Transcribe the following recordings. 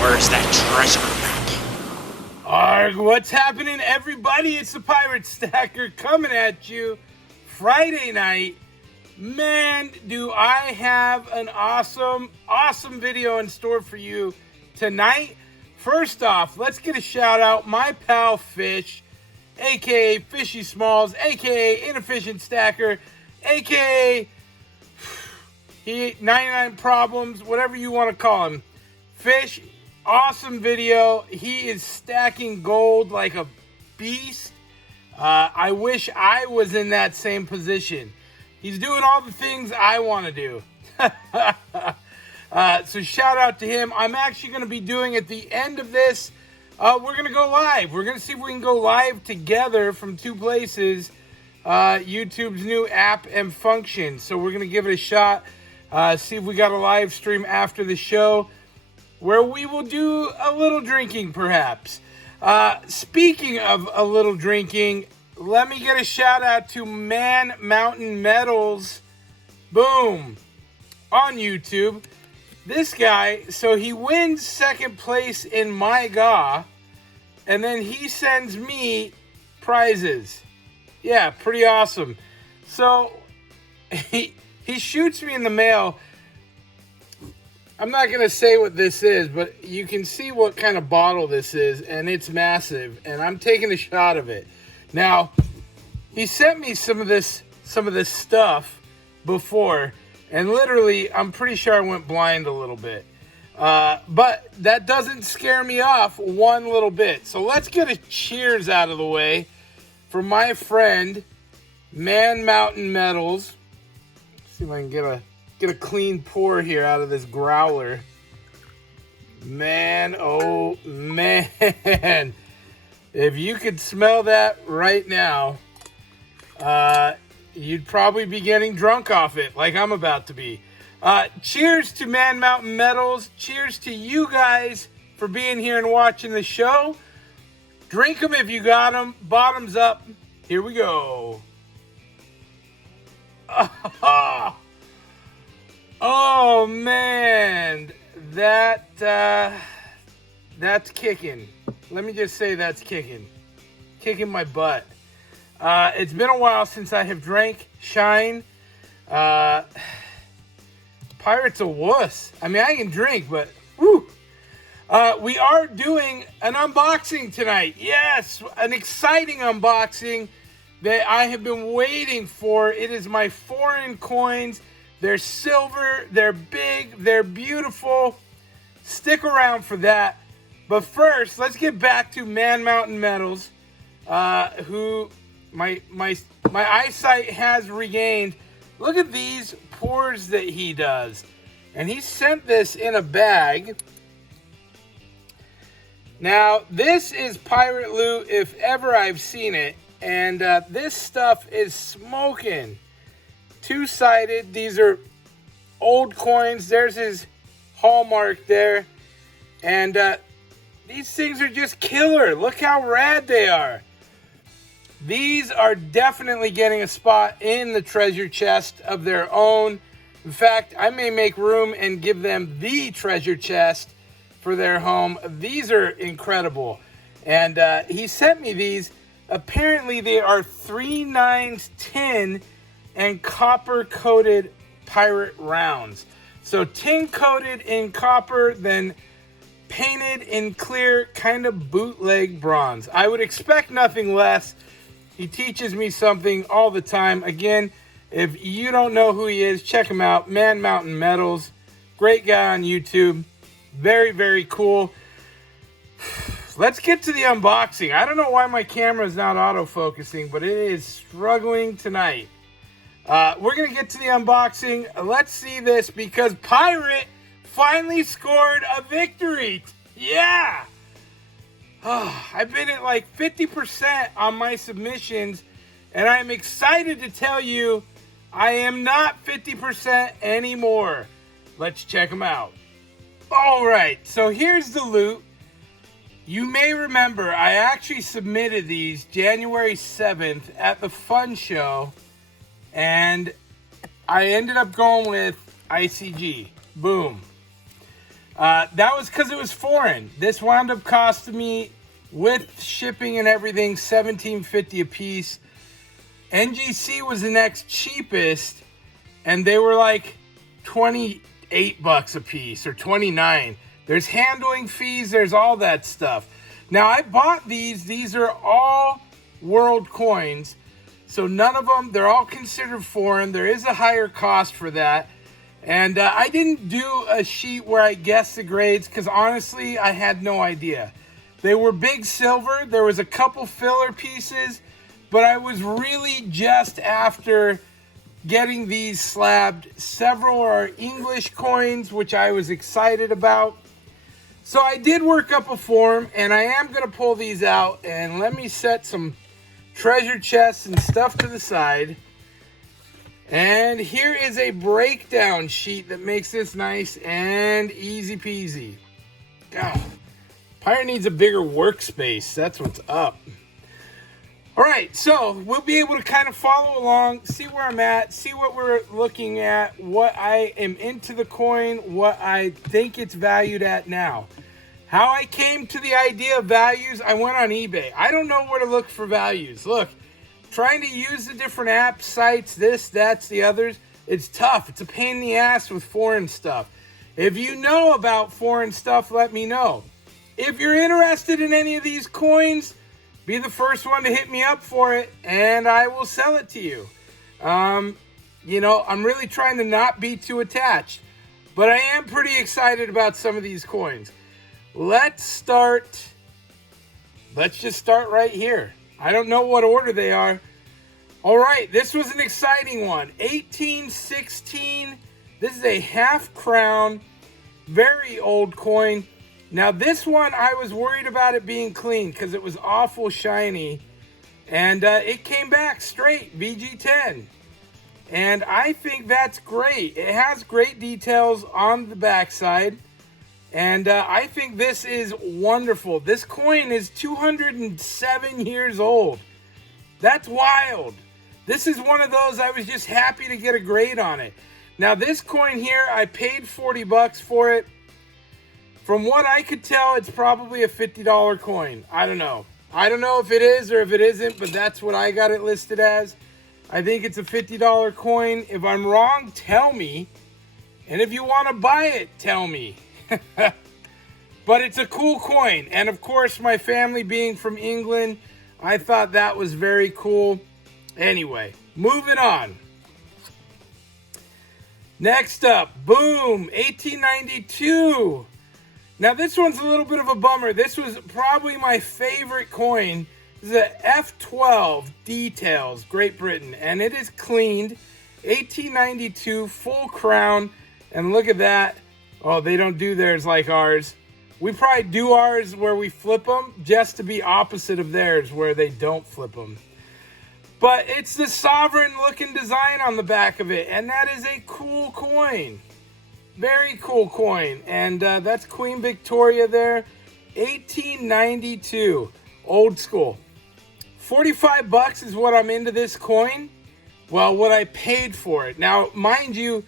Where's that treasure map? Arg, what's happening, everybody? It's the Pirate Stacker coming at you Friday night. Man, do I have an awesome video in store for you tonight. First off, let's get a shout out. My pal Fish, aka Fishy Smalls, aka Inefficient Stacker, aka he 99 Problems, whatever you want to call him. Fish, awesome video. He is stacking gold like a beast. I wish I was in that same position. He's doing all the things I want to do. So shout out to him. I'm actually going to be doing at the end of this, we're going to go live. We're going to see if we can go live together from two places, YouTube's new app and function. So we're going to give it a shot, see if we got a live stream after the show where we will do a little drinking perhaps. Speaking of a little drinking, let me get a shout out to Man Mountain Metals, boom, on YouTube. This guy, so he wins second place in my GA, and then he sends me prizes. Yeah, pretty awesome. So he shoots me in the mail. I'm not going to say what this is, but you can see what kind of bottle this is, and it's massive, and I'm taking a shot of it. Now, he sent me some of this stuff before, and literally, I'm pretty sure I went blind a little bit. But that doesn't scare me off one little bit. So let's get a cheers out of the way for my friend, Man Mountain Metals. Let's see if I can get a clean pour here out of this growler. Man, oh man. If you could smell that right now, you'd probably be getting drunk off it like I'm about to be. Cheers to Man Mountain Metals. Cheers to you guys for being here and watching the show. Drink them if you got them. Bottoms up. Here we go. Oh man, that's kicking. Let me just say that's kicking my butt. It's been a while since I have drank Shine. Pirate's a wuss. I mean, I can drink, but whew. We are doing an unboxing tonight. Yes, an exciting unboxing that I have been waiting for. It is my foreign coins. They're silver, they're big, they're beautiful. Stick around for that. But first, let's get back to Man Mountain Metals, who my eyesight has regained. Look at these pours that he does. And he sent this in a bag. Now, this is pirate loot if ever I've seen it. And this stuff is smoking. Two-sided. These are old coins. There's his hallmark there. And these things are just killer. Look how rad they are. These are definitely getting a spot in the treasure chest of their own. In fact, I may make room and give them the treasure chest for their home. These are incredible. And he sent me these. Apparently, they are 3/9 tin and copper-coated pirate rounds. So tin-coated in copper, then painted in clear, kind of bootleg bronze. I would expect nothing less. He teaches me something all the time. Again, if you don't know who he is, check him out. Man Mountain Metals. Great guy on YouTube. Very, very cool. Let's get to the unboxing. I don't know why my camera is not autofocusing, but it is struggling tonight. We're going to get to the unboxing. Let's see this because Pirate finally scored a victory. Yeah. I've been at like 50% on my submissions, and I'm excited to tell you I am not 50% anymore. Let's check them out. All right, so here's the loot. You may remember I actually submitted these January 7th at the Fun Show, and I ended up going with ICG. Boom. That was because it was foreign. This wound up costing me, with shipping and everything, $17.50 a piece. NGC was the next cheapest, and they were like 28 bucks a piece or 29. There's handling fees, there's all that stuff. Now I bought these. These are all world coins, so none of them, they're all considered foreign. There is a higher cost for that. And I didn't do a sheet where I guessed the grades because honestly, I had no idea. They were big silver. There was a couple filler pieces, but I was really just after getting these slabbed. Several are English coins, which I was excited about. So I did work up a form, and I am going to pull these out. And let me set some treasure chests and stuff to the side. And here is a breakdown sheet that makes this nice and easy peasy. God, Pirate needs a bigger workspace. That's what's up. All right, so we'll be able to kind of follow along, see where I'm at, see what we're looking at, what I am into the coin, what I think it's valued at now. How I came to the idea of values, I went on eBay. I don't know where to look for values. Look, trying to use the different app sites, this, that's, the others, it's tough. It's a pain in the ass with foreign stuff. If you know about foreign stuff, let me know. If you're interested in any of these coins, be the first one to hit me up for it, and I will sell it to you. You know, I'm really trying to not be too attached, but I am pretty excited about some of these coins. Let's just start right here. I don't know what order they are. All right, this was an exciting one. 1816. This is a half crown, very old coin. Now this one, I was worried about it being clean because it was awful shiny. And it came back straight, VG10. And I think that's great. It has great details on the backside. And I think this is wonderful. This coin is 207 years old. That's wild. This is one of those I was just happy to get a grade on it. Now this coin here, I paid 40 bucks for it. From what I could tell, it's probably a $50 coin. I don't know. I don't know if it is or if it isn't, but that's what I got it listed as. I think it's a $50 coin. If I'm wrong, tell me. And if you want to buy it, tell me. But it's a cool coin. And of course, my family being from England, I thought that was very cool. Anyway, moving on. Next up, boom, 1892. Now this one's a little bit of a bummer. This was probably my favorite coin. This is a F12 Details, Great Britain, and it is cleaned. 1892, full crown, and look at that. Oh, they don't do theirs like ours. We probably do ours where we flip them just to be opposite of theirs where they don't flip them. But it's the sovereign looking design on the back of it, and that is a cool coin. Very cool coin. And that's Queen Victoria there. 1892. Old school. 45 bucks is what I'm into this coin. Well, what I paid for it. Now, mind you,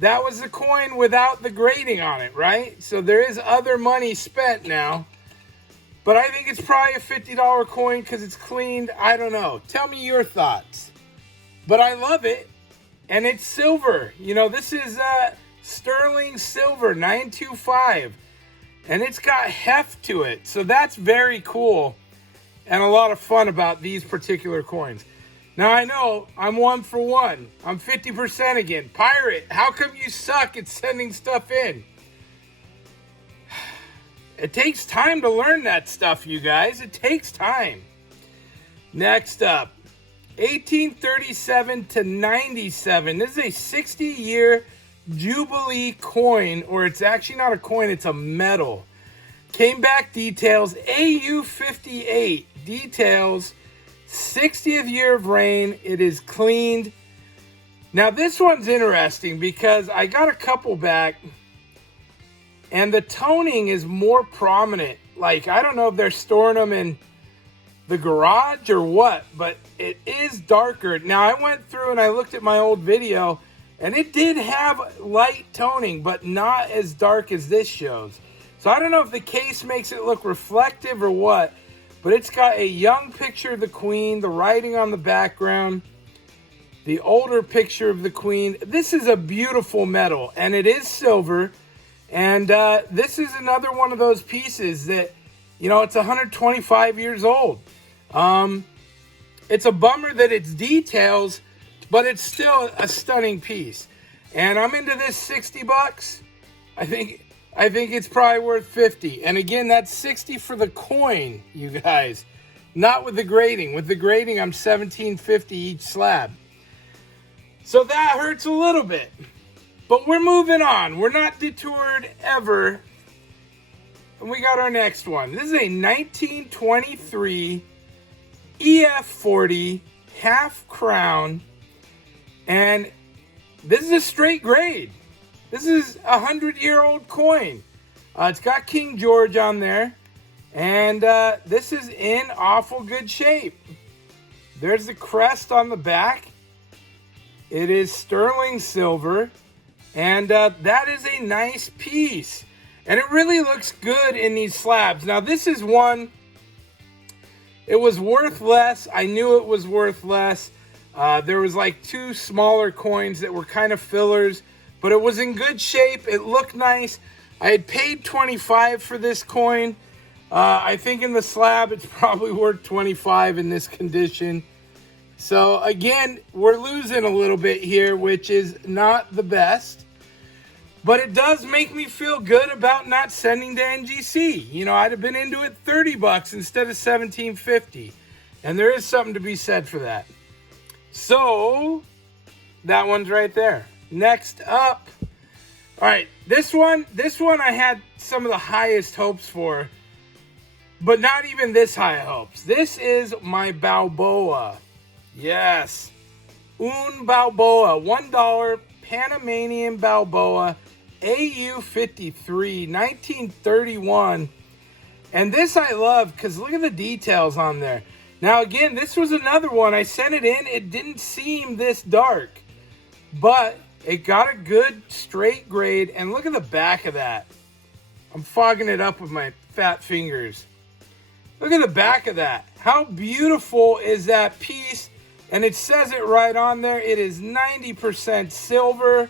that was the coin without the grading on it, right? So there is other money spent now. But I think it's probably a $50 coin because it's cleaned. I don't know. Tell me your thoughts. But I love it. And it's silver. You know, this is sterling silver, 925. And it's got heft to it. So that's very cool. And a lot of fun about these particular coins. Now I know I'm 1 for 1. I'm 50% again. Pirate, how come you suck at sending stuff in? It takes time to learn that stuff, you guys. It takes time. Next up, 1837 to 97. This is a 60-year Jubilee coin, or it's actually not a coin, it's a medal. Came back details, AU58 details, 60th year of reign. It is cleaned. Now this one's interesting because I got a couple back and the toning is more prominent. Like, I don't know if they're storing them in the garage or what, but it is darker. Now I went through and I looked at my old video And it did have light toning, but not as dark as this shows. So I don't know if the case makes it look reflective or what, but it's got a young picture of the Queen, the writing on the background, the older picture of the Queen. This is a beautiful metal, and it is silver. And this is another one of those pieces that, you know, it's 125 years old. It's a bummer that it's details, but it's still a stunning piece. And I'm into this 60 bucks. I think it's probably worth 50. And again, that's 60 for the coin, you guys. Not with the grading. With the grading, I'm $17.50 each slab. So that hurts a little bit. But we're moving on. We're not detoured ever. And we got our next one. This is a 1923 EF40 half crown. And this is a straight grade. This is a 100-year-old coin. It's got King George on there. And this is in awful good shape. There's the crest on the back. It is sterling silver. And that is a nice piece. And it really looks good in these slabs. Now, this is one, it was worth less. I knew it was worth less. There was like two smaller coins that were kind of fillers, but it was in good shape. It looked nice. I had paid $25 for this coin. I think in the slab, it's probably worth $25 in this condition. So again, we're losing a little bit here, which is not the best. But it does make me feel good about not sending to NGC. You know, I'd have been into it 30 bucks instead of $17.50. And there is something to be said for that. So, that one's right there. Next up. All right, this one I had some of the highest hopes for. But not even this high hopes. This is my Balboa. Yes. Un Balboa. $1 Panamanian Balboa. AU-53, 1931. And this I love because look at the details on there. Now again, this was another one. I sent it in. It didn't seem this dark. But it got a good straight grade. And look at the back of that. I'm fogging it up with my fat fingers. Look at the back of that. How beautiful is that piece? And it says it right on there. It is 90% silver.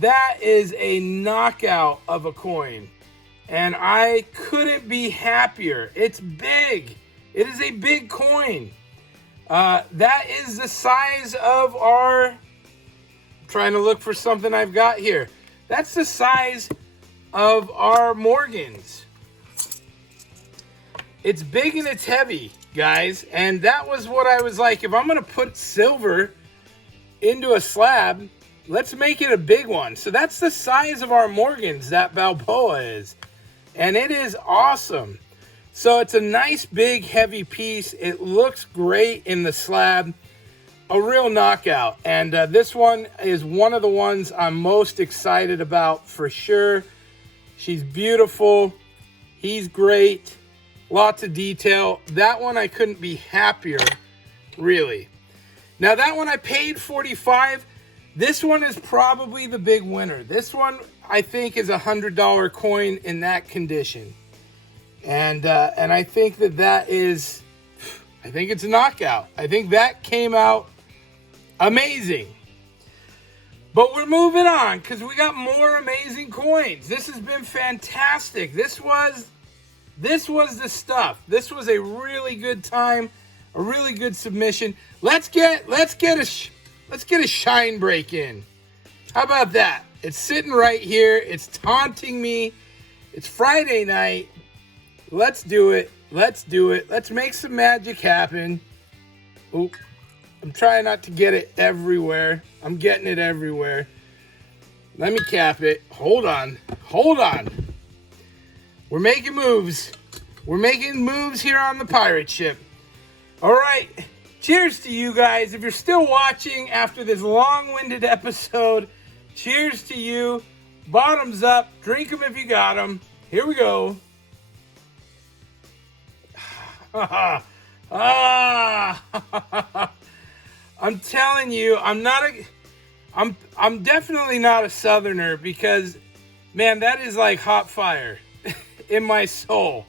That is a knockout of a coin. And I couldn't be happier. It's big. It is a big coin. That is the size of our... I'm trying to look for something I've got here. That's the size of our Morgans. It's big and it's heavy, guys. And that was what I was like. If I'm going to put silver into a slab... let's make it a big one. So that's the size of our Morgans, that Balboa is. And it is awesome. So it's a nice, big, heavy piece. It looks great in the slab. A real knockout. And this one is one of the ones I'm most excited about for sure. She's beautiful. He's great. Lots of detail. That one I couldn't be happier, really. Now that one I paid $45. This one is probably the big winner. This one, I think, is a $100 coin in that condition. And I think that is, I think it's a knockout. I think that came out amazing. But we're moving on because we got more amazing coins. This has been fantastic. This was the stuff. This was a really good time, a really good submission. Let's get a shine break in. How about that? It's sitting right here. It's taunting me. It's Friday night. Let's do it. Let's do it. Let's make some magic happen. Oop. I'm trying not to get it everywhere. I'm getting it everywhere. Let me cap it. Hold on. Hold on. We're making moves. We're making moves here on the pirate ship. All right. Cheers to you guys. If you're still watching after this long-winded episode, cheers to you. Bottoms up. Drink them if you got them. Here we go. I'm telling you, I'm I'm definitely not a Southerner because, man, that is like hot fire in my soul.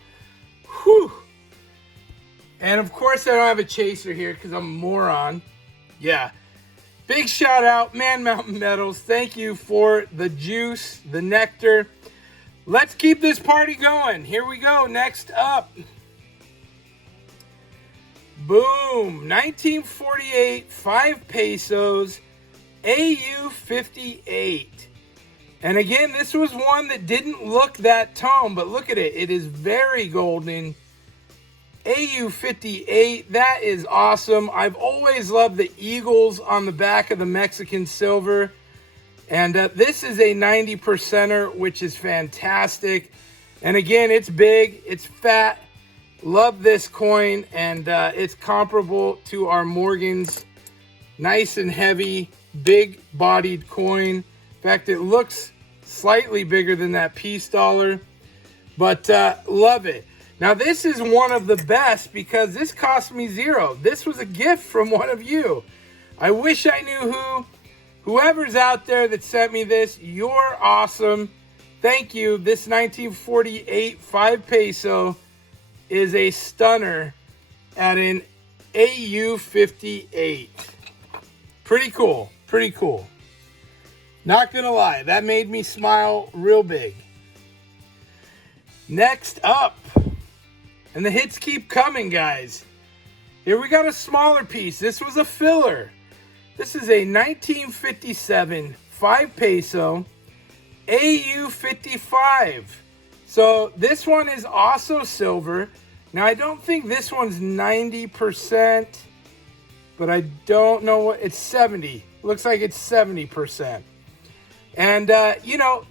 Whew. And of course I don't have a chaser here because I'm a moron. Yeah. Big shout out, Man Mountain Metals. Thank you for the juice, the nectar. Let's keep this party going. Here we go. Next up. Boom. 1948, 5 pesos, AU 58. And again, this was one that didn't look that tone, but look at it. It is very golden. AU 58, that is awesome. I've always loved the eagles on the back of the Mexican silver. And this is a 90%er, which is fantastic. And again, it's big, it's fat. Love this coin, and it's comparable to our Morgan's. Nice and heavy, big-bodied coin. In fact, it looks slightly bigger than that peace dollar, but love it. Now, this is one of the best because this cost me $0. This was a gift from one of you. I wish I knew who. Whoever's out there that sent me this, you're awesome. Thank you. This 1948 5 peso is a stunner at an AU 58. Pretty cool. Pretty cool. Not gonna lie, that made me smile real big. Next up, and the hits keep coming, guys. Here we got a smaller piece. This was a filler. This is a 1957 5 peso AU 55. So this one is also silver. Now I don't think this one's 90%, but I don't know what, it's 70. Looks like it's 70%. And you know,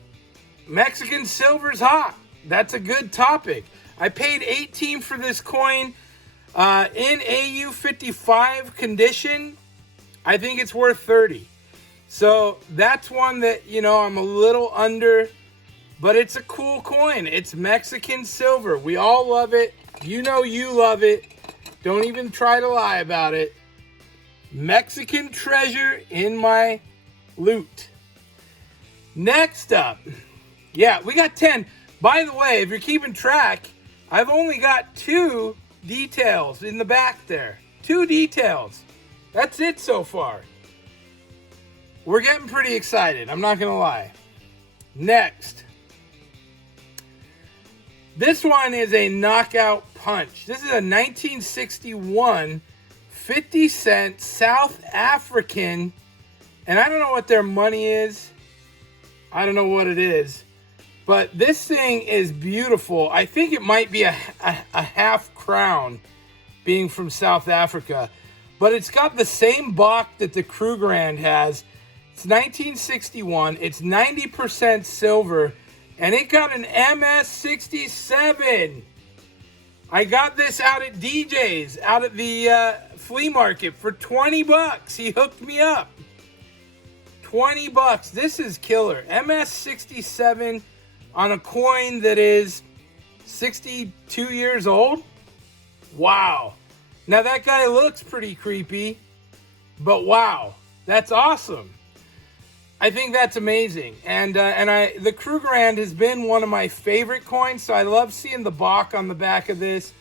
Mexican silver's hot. That's a good topic. I paid 18 for this coin in AU 55 condition. I think it's worth 30. So that's one that, you know, I'm a little under, but it's a cool coin. It's Mexican silver. We all love it. You know you love it. Don't even try to lie about it. Mexican treasure in my loot. Next up. Yeah, we got 10. By the way, if you're keeping track, I've only got 2 details in the back there. 2 details. That's it so far. We're getting pretty excited. I'm not going to lie. Next. This one is a knockout punch. This is a 1961 50-cent South African. And I don't know what their money is. I don't know what it is. But this thing is beautiful. I think it might be a half crown being from South Africa. But it's got the same Bach that the Krugerrand has. It's 1961. It's 90% silver. And it got an MS67. I got this out at DJ's, out at the flea market for 20 bucks. He hooked me up. 20 bucks. This is killer. MS67 on a coin that is 62 years old. Wow. Now that guy looks pretty creepy, but wow, that's awesome. I think that's amazing. And the Krugerrand has been one of my favorite coins, so I love seeing the Bach on the back of this.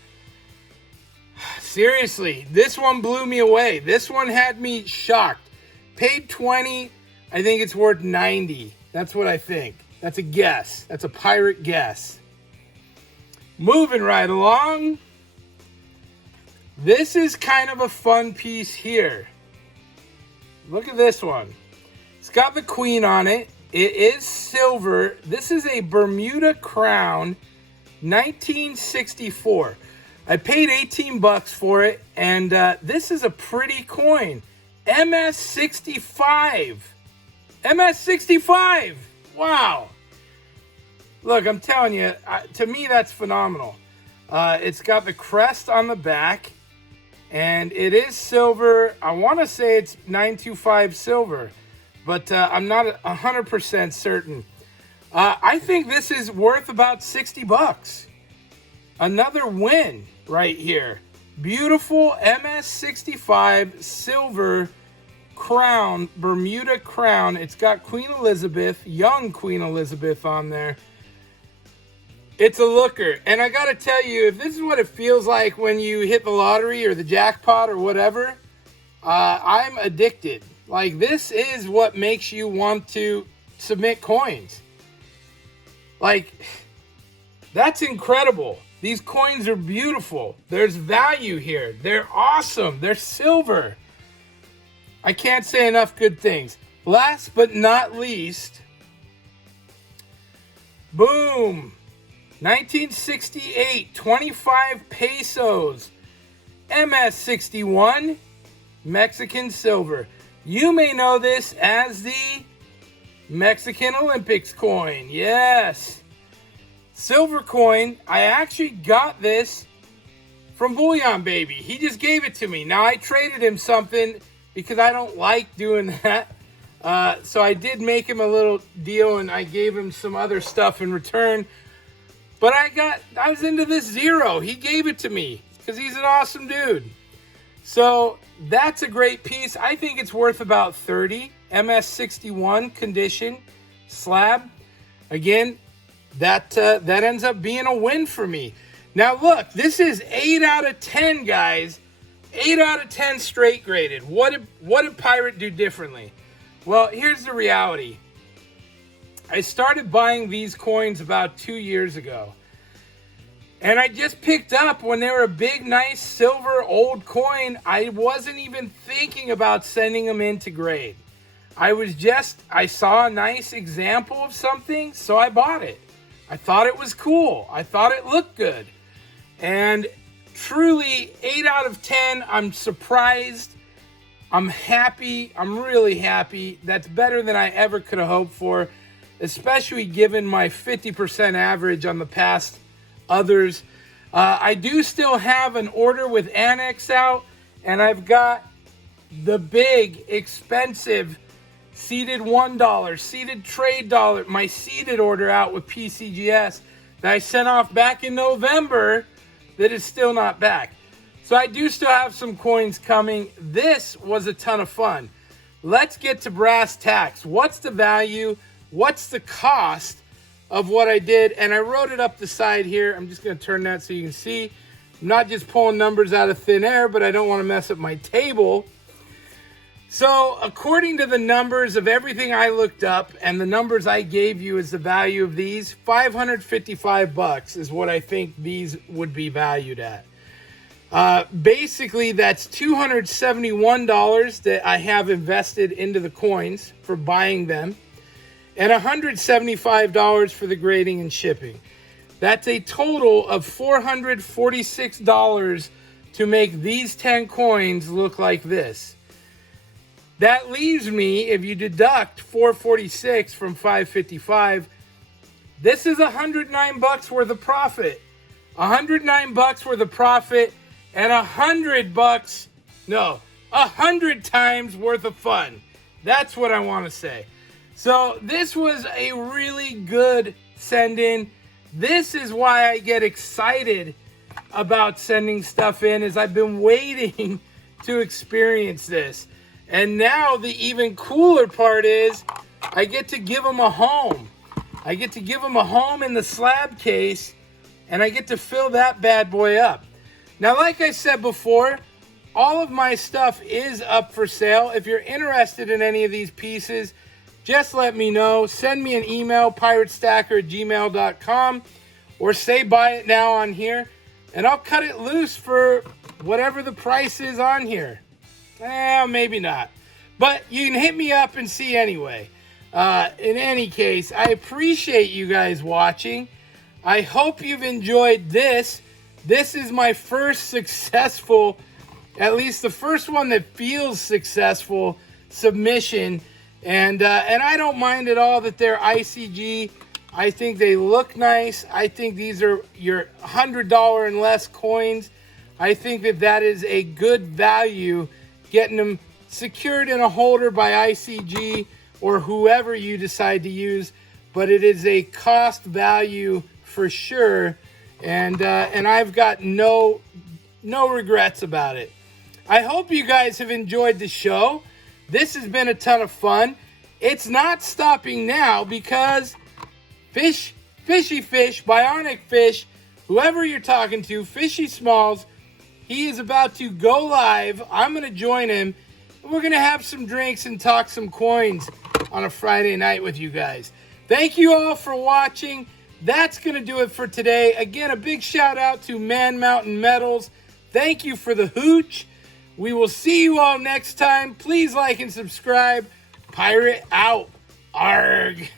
Seriously, this one blew me away. This one had me shocked. Paid 20, I think it's worth 90. That's what I think. That's a guess. That's a pirate guess. Moving right along. This is kind of a fun piece here. Look at this one. It's got the queen on it. It is silver. This is a Bermuda Crown, 1964. I paid 18 bucks for it, and this is a pretty coin. MS65. MS65. Wow. Look, I'm telling you, to me, that's phenomenal. It's got the crest on the back, and it is silver. I want to say it's 925 silver, but I'm not 100% certain. I think this is worth about 60 bucks. Another win right here. Beautiful MS65 silver crown, Bermuda crown. It's got Queen Elizabeth, young Queen Elizabeth on there. It's a looker. And I got to tell you, if this is what it feels like when you hit the lottery or the jackpot or whatever, I'm addicted. Like, this is what makes you want to submit coins. Like, that's incredible. These coins are beautiful. There's value here. They're awesome. They're silver. I can't say enough good things. Last but not least, boom. 1968, 25 pesos. MS61, Mexican silver. You may know this as the Mexican Olympics coin. Yes. Silver coin. I actually got this from Bullion Baby. He just gave it to me. Now, I traded him something because I don't like doing that. So I did make him a little deal, and I gave him some other stuff in return. But I was into this zero. He gave it to me because he's an awesome dude. So that's a great piece. I think it's worth about 30. MS61 condition slab. Again, that ends up being a win for me. Now look, this is 8 out of 10, guys. 8 out of 10 straight graded. What did Pirate do differently? Well, here's the reality. I started buying these coins about 2 years ago. And I just picked up when they were a big, nice silver old coin. I wasn't even thinking about sending them in to grade. I saw a nice example of something, so I bought it. I thought it was cool. I thought it looked good. And truly, 8 out of 10, I'm surprised. I'm happy. I'm really happy. That's better than I ever could have hoped for, especially given my 50% average on the past others. I do still have an order with Annex out, and I've got the big, expensive seeded $1, seeded trade dollar, my seeded order out with PCGS that I sent off back in November that is still not back. So I do still have some coins coming. This was a ton of fun. Let's get to brass tacks. What's the value? What's the cost of what I did? And I wrote it up the side here. I'm just going to turn that so you can see. I'm not just pulling numbers out of thin air, but I don't want to mess up my table. So according to the numbers of everything I looked up and the numbers I gave you as the value of these, $555 is what I think these would be valued at. Basically, that's $271 that I have invested into the coins for buying them, and $175 for the grading and shipping. That's a total of $446 to make these 10 coins look like this. That leaves me, if you deduct $446 from $555, this is $109 worth of profit. $109 worth of profit and $100 times worth of fun. That's what I want to say. So this was a really good send-in. This is why I get excited about sending stuff in, is I've been waiting to experience this. And now the even cooler part is I get to give them a home. I get to give them a home in the slab case, and I get to fill that bad boy up. Now, like I said before, all of my stuff is up for sale. If you're interested in any of these pieces, just let me know. Send me an email, piratestacker@gmail.com, or say buy it now on here, and I'll cut it loose for whatever the price is on here. Maybe not. But you can hit me up and see anyway. In any case, I appreciate you guys watching. I hope you've enjoyed this. This is my first successful, at least the first one that feels successful, submission. And I don't mind at all that they're ICG. I think they look nice. I think these are your $100 and less coins. I think that is a good value, getting them secured in a holder by ICG or whoever you decide to use. But it is a cost value for sure. And I've got no regrets about it. I hope you guys have enjoyed the show. This has been a ton of fun. It's not stopping now because Fishy Fish, Bionic Fish, whoever you're talking to, Fishy Smalls, he is about to go live. I'm going to join him. We're going to have some drinks and talk some coins on a Friday night with you guys. Thank you all for watching. That's going to do it for today. Again, a big shout out to Man Mountain Metals. Thank you for the hooch. We will see you all next time. Please like and subscribe. Pirate out. Arg.